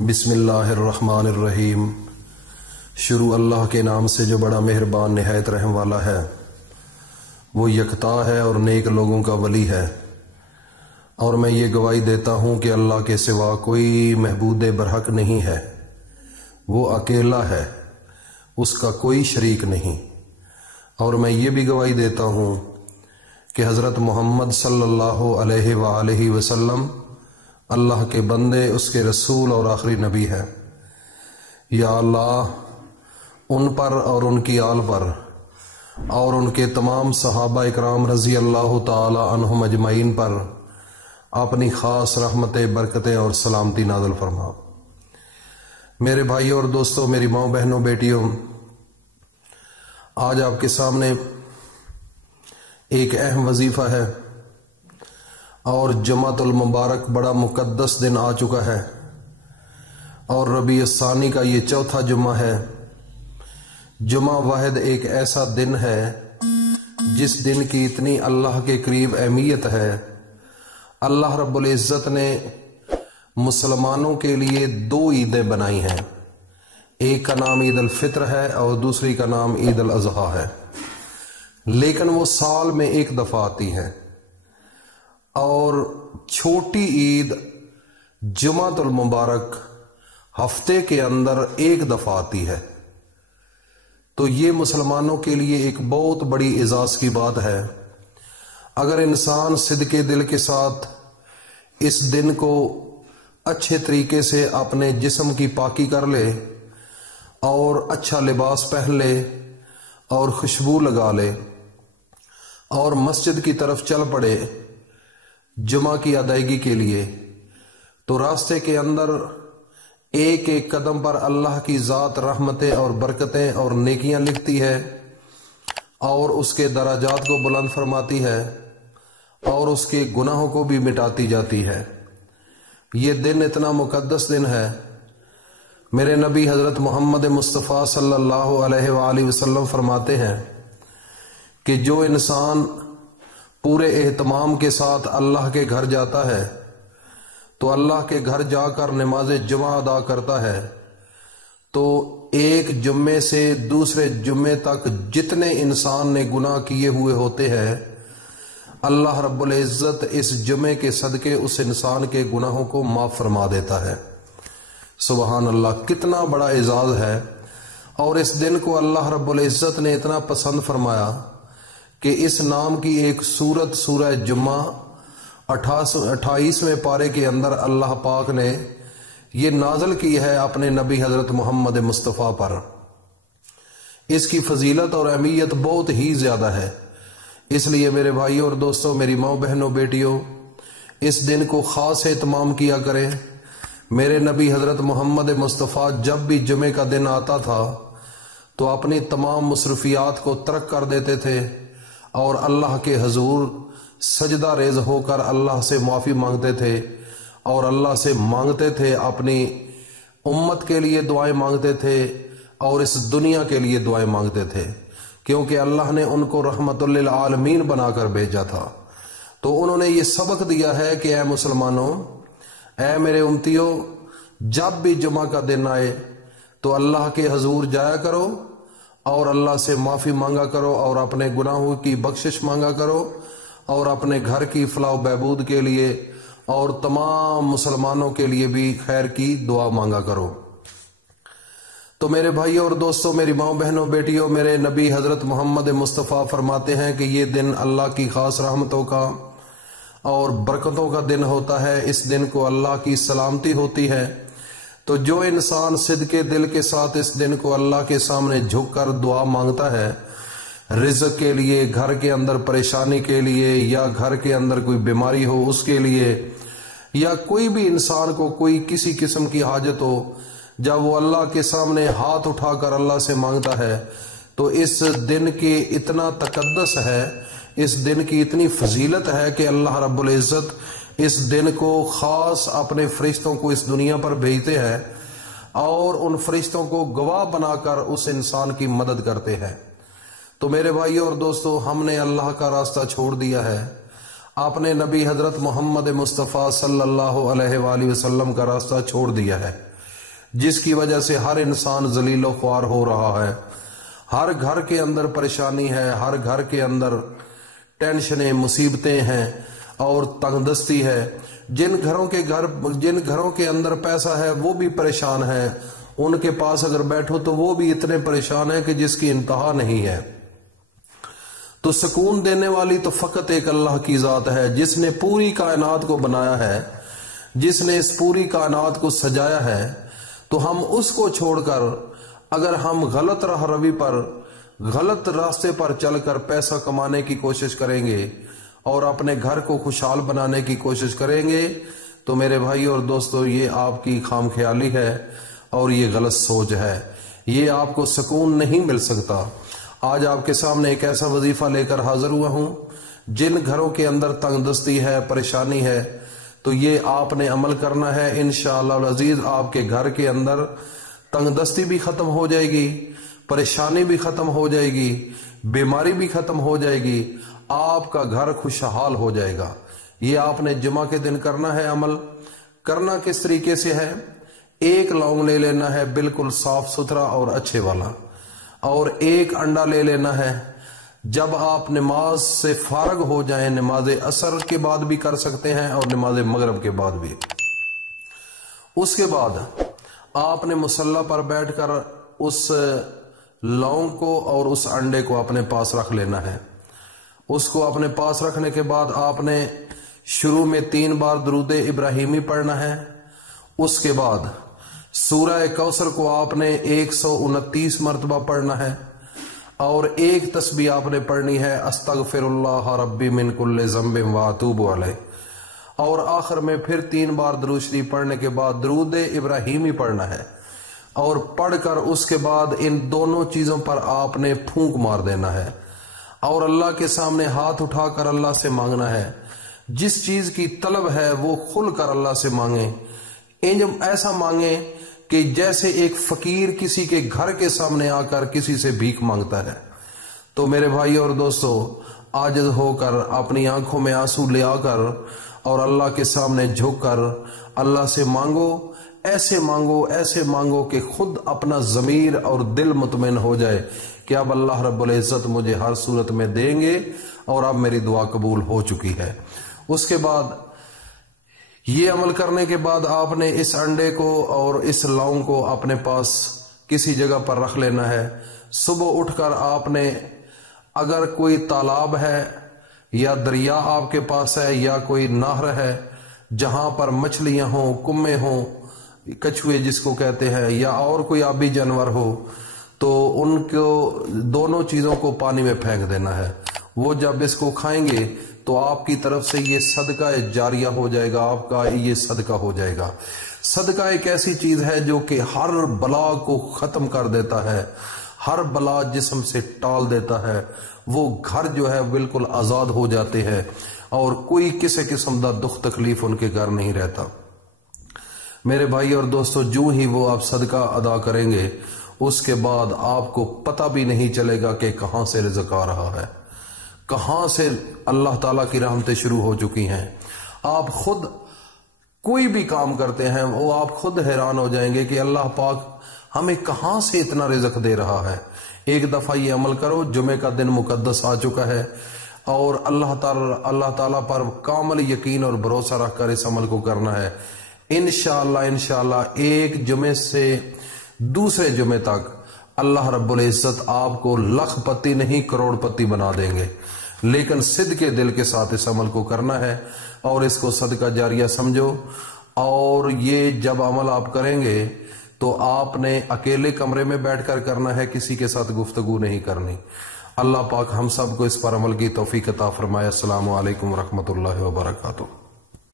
بسم اللہ الرحمن الرحیم۔ شروع اللہ کے نام سے جو بڑا مہربان نہایت رحم والا ہے۔ وہ یکتا ہے اور نیک لوگوں کا ولی ہے، اور میں یہ گواہی دیتا ہوں کہ اللہ کے سوا کوئی معبود برحق نہیں ہے۔ وہ اکیلا ہے، اس کا کوئی شریک نہیں۔ اور میں یہ بھی گواہی دیتا ہوں کہ حضرت محمد صلی اللہ علیہ وآلہ وسلم اللہ کے بندے، اس کے رسول اور آخری نبی ہے۔ یا اللہ ان پر اور ان کی آل پر اور ان کے تمام صحابہ اکرام رضی اللہ تعالی عنہم اجمعین پر اپنی خاص رحمتیں، برکتیں اور سلامتی نازل فرما۔ میرے بھائیوں اور دوستوں، میری ماں بہنوں، بیٹیوں، آج آپ کے سامنے ایک اہم وظیفہ ہے، اور جمعۃ المبارک بڑا مقدس دن آ چکا ہے، اور ربیع الثانی کا یہ چوتھا جمعہ ہے۔ جمعہ واحد ایک ایسا دن ہے جس دن کی اتنی اللہ کے قریب اہمیت ہے۔ اللہ رب العزت نے مسلمانوں کے لیے دو عیدیں بنائی ہیں، ایک کا نام عید الفطر ہے اور دوسری کا نام عید الاضحیٰ ہے، لیکن وہ سال میں ایک دفعہ آتی ہے، اور چھوٹی عید جمعۃ المبارک ہفتے کے اندر ایک دفعہ آتی ہے۔ تو یہ مسلمانوں کے لیے ایک بہت بڑی اعزاز کی بات ہے۔ اگر انسان صدقے دل کے ساتھ اس دن کو اچھے طریقے سے اپنے جسم کی پاکی کر لے اور اچھا لباس پہن لے اور خوشبو لگا لے اور مسجد کی طرف چل پڑے جمعہ کی ادائیگی کے لیے، تو راستے کے اندر ایک ایک قدم پر اللہ کی ذات رحمتیں اور برکتیں اور نیکیاں لکھتی ہے، اور اس کے درجات کو بلند فرماتی ہے، اور اس کے گناہوں کو بھی مٹاتی جاتی ہے۔ یہ دن اتنا مقدس دن ہے۔ میرے نبی حضرت محمد مصطفیٰ صلی اللہ علیہ وآلہ وسلم فرماتے ہیں کہ جو انسان پورے اہتمام کے ساتھ اللہ کے گھر جاتا ہے، تو اللہ کے گھر جا کر نماز جمعہ ادا کرتا ہے، تو ایک جمعے سے دوسرے جمعے تک جتنے انسان نے گناہ کیے ہوئے ہوتے ہیں، اللہ رب العزت اس جمعے کے صدقے اس انسان کے گناہوں کو معاف فرما دیتا ہے۔ سبحان اللہ، کتنا بڑا اعزاز ہے۔ اور اس دن کو اللہ رب العزت نے اتنا پسند فرمایا کہ اس نام کی ایک سورت، سورہ جمعہ 28ویں پارے کے اندر اللہ پاک نے یہ نازل کی ہے اپنے نبی حضرت محمد مصطفیٰ پر۔ اس کی فضیلت اور اہمیت بہت ہی زیادہ ہے۔ اس لیے میرے بھائیوں اور دوستوں، میری ماں بہنوں، بیٹیوں، اس دن کو خاص اہتمام کیا کریں۔ میرے نبی حضرت محمد مصطفیٰ جب بھی جمعے کا دن آتا تھا تو اپنی تمام مصروفیات کو ترک کر دیتے تھے اور اللہ کے حضور سجدہ ریز ہو کر اللہ سے معافی مانگتے تھے، اور اللہ سے مانگتے تھے، اپنی امت کے لیے دعائیں مانگتے تھے اور اس دنیا کے لیے دعائیں مانگتے تھے، کیونکہ اللہ نے ان کو رحمت للعالمین بنا کر بھیجا تھا۔ تو انہوں نے یہ سبق دیا ہے کہ اے مسلمانوں، اے میرے امتیوں، جب بھی جمعہ کا دن آئے تو اللہ کے حضور جایا کرو اور اللہ سے معافی مانگا کرو اور اپنے گناہوں کی بخشش مانگا کرو، اور اپنے گھر کی فلاح و بہبود کے لیے اور تمام مسلمانوں کے لیے بھی خیر کی دعا مانگا کرو۔ تو میرے بھائیوں اور دوستوں، میری ماں بہنوں، بیٹیوں، میرے نبی حضرت محمد مصطفیٰ فرماتے ہیں کہ یہ دن اللہ کی خاص رحمتوں کا اور برکتوں کا دن ہوتا ہے۔ اس دن کو اللہ کی سلامتی ہوتی ہے۔ تو جو انسان صدقے دل کے ساتھ اس دن کو اللہ کے سامنے جھک کر دعا مانگتا ہے، رزق کے لیے، گھر کے اندر پریشانی کے لیے، یا گھر کے اندر کوئی بیماری ہو اس کے لیے، یا کوئی بھی انسان کو کوئی کسی قسم کی حاجت ہو، جب وہ اللہ کے سامنے ہاتھ اٹھا کر اللہ سے مانگتا ہے، تو اس دن کی اتنا تقدس ہے، اس دن کی اتنی فضیلت ہے کہ اللہ رب العزت اس دن کو خاص اپنے فرشتوں کو اس دنیا پر بھیجتے ہیں، اور ان فرشتوں کو گواہ بنا کر اس انسان کی مدد کرتے ہیں۔ تو میرے بھائیوں اور دوستوں، ہم نے اللہ کا راستہ چھوڑ دیا ہے، اپنے نبی حضرت محمد مصطفیٰ صلی اللہ علیہ وآلہ وسلم کا راستہ چھوڑ دیا ہے۔ جس کی وجہ سے ہر انسان ذلیل و خوار ہو رہا ہے. ہر گھر کے اندر پریشانی ہے، ہر گھر کے اندر ٹینشنیں، مصیبتیں ہیں اور تنگ دستی ہے. جن گھروں کے اندر پیسہ ہے وہ بھی پریشان ہے، ان کے پاس اگر بیٹھو تو وہ بھی اتنے پریشان ہیں کہ جس کی انتہا نہیں ہے. تو سکون دینے والی تو فقط ایک اللہ کی ذات ہے، جس نے پوری کائنات کو بنایا ہے، جس نے اس پوری کائنات کو سجایا ہے. تو ہم اس کو چھوڑ کر اگر ہم غلط راہ روی پر، غلط راستے پر چل کر پیسہ کمانے کی کوشش کریں گے اور اپنے گھر کو خوشحال بنانے کی کوشش کریں گے تو میرے بھائی اور دوستو، یہ آپ کی خام خیالی ہے اور یہ غلط سوچ ہے. یہ آپ کو سکون نہیں مل سکتا. آج آپ کے سامنے ایک ایسا وظیفہ لے کر حاضر ہوا ہوں. جن گھروں کے اندر تنگ دستی ہے، پریشانی ہے، تو یہ آپ نے عمل کرنا ہے. انشاءاللہ العزیز آپ کے گھر کے اندر تنگ دستی بھی ختم ہو جائے گی، پریشانی بھی ختم ہو جائے گی، بیماری بھی ختم ہو جائے گی، آپ کا گھر خوشحال ہو جائے گا. یہ آپ نے جمعہ کے دن کرنا ہے. عمل کرنا کس طریقے سے ہے؟ ایک لونگ لے لینا ہے بالکل صاف ستھرا اور اچھے والا، اور ایک انڈا لے لینا ہے. جب آپ نماز سے فارغ ہو جائیں، نماز عصر کے بعد بھی کر سکتے ہیں اور نماز مغرب کے بعد بھی، اس کے بعد آپ نے مصلی پر بیٹھ کر اس لونگ کو اور اس انڈے کو اپنے پاس رکھ لینا ہے. اس کو اپنے پاس رکھنے کے بعد آپ نے شروع میں 3 بار درود ابراہیمی پڑھنا ہے. اس کے بعد سورہ کوثر کو آپ نے 129 مرتبہ پڑھنا ہے، اور ایک تسبیح آپ نے پڑھنی ہے استغفر اللہ ربی من کل ذنب واتوب علیہ. اور آخر میں پھر 3 بار درود شریف پڑھنے کے بعد درود ابراہیمی پڑھنا ہے، اور پڑھ کر اس کے بعد ان دونوں چیزوں پر آپ نے پھونک مار دینا ہے اور اللہ کے سامنے ہاتھ اٹھا کر اللہ سے مانگنا ہے. جس چیز کی طلب ہے وہ کھل کر اللہ سے مانگیں. ایسا مانگیں کہ جیسے ایک فقیر کسی کے گھر کے سامنے آ کر کسی سے بھیک مانگتا ہے. تو میرے بھائی اور دوستو، عاجز ہو کر اپنی آنکھوں میں آنسو لے آ کر اور اللہ کے سامنے جھک کر اللہ سے مانگو. ایسے مانگو، ایسے مانگو کہ خود اپنا ضمیر اور دل مطمئن ہو جائے کہ اب اللہ رب العزت مجھے ہر صورت میں دیں گے اور اب میری دعا قبول ہو چکی ہے. اس کے بعد یہ عمل کرنے کے بعد آپ نے اس انڈے کو اور اس لونگ کو اپنے پاس کسی جگہ پر رکھ لینا ہے. صبح اٹھ کر آپ نے اگر کوئی تالاب ہے یا دریا آپ کے پاس ہے یا کوئی نہر ہے جہاں پر مچھلیاں ہوں، کمے ہوں، کچھوے جس کو کہتے ہیں، یا اور کوئی آبی جانور ہو، تو ان کو دونوں چیزوں کو پانی میں پھینک دینا ہے. وہ جب اس کو کھائیں گے تو آپ کی طرف سے یہ صدقہ جاریہ ہو جائے گا، آپ کا یہ صدقہ ہو جائے گا. صدقہ ایک ایسی چیز ہے جو کہ ہر بلا کو ختم کر دیتا ہے، ہر بلا جسم سے ٹال دیتا ہے. وہ گھر جو ہے بالکل آزاد ہو جاتے ہیں اور کوئی کسی قسم کا دکھ تکلیف ان کے گھر نہیں رہتا. میرے بھائی اور دوستو، جو ہی وہ آپ صدقہ ادا کریں گے اس کے بعد آپ کو پتہ بھی نہیں چلے گا کہ کہاں سے رزق آ رہا ہے، کہاں سے اللہ تعالیٰ کی رحمتیں شروع ہو چکی ہیں. آپ خود کوئی بھی کام کرتے ہیں وہ آپ خود حیران ہو جائیں گے کہ اللہ پاک ہمیں کہاں سے اتنا رزق دے رہا ہے. ایک دفعہ یہ عمل کرو. جمعے کا دن مقدس آ چکا ہے اور اللہ تعالیٰ پر کامل یقین اور بھروسہ رکھ کر اس عمل کو کرنا ہے. انشاءاللہ ایک جمعے سے دوسرے جمعے تک اللہ رب العزت آپ کو لکھ پتی نہیں کروڑ پتی بنا دیں گے. لیکن صدقے دل کے ساتھ اس عمل کو کرنا ہے اور اس کو صدقہ جاریہ سمجھو. اور یہ جب عمل آپ کریں گے تو آپ نے اکیلے کمرے میں بیٹھ کر کرنا ہے، کسی کے ساتھ گفتگو نہیں کرنی. اللہ پاک ہم سب کو اس پر عمل کی توفیق عطا فرمائے. السلام علیکم ورحمۃ اللہ وبرکاتہ.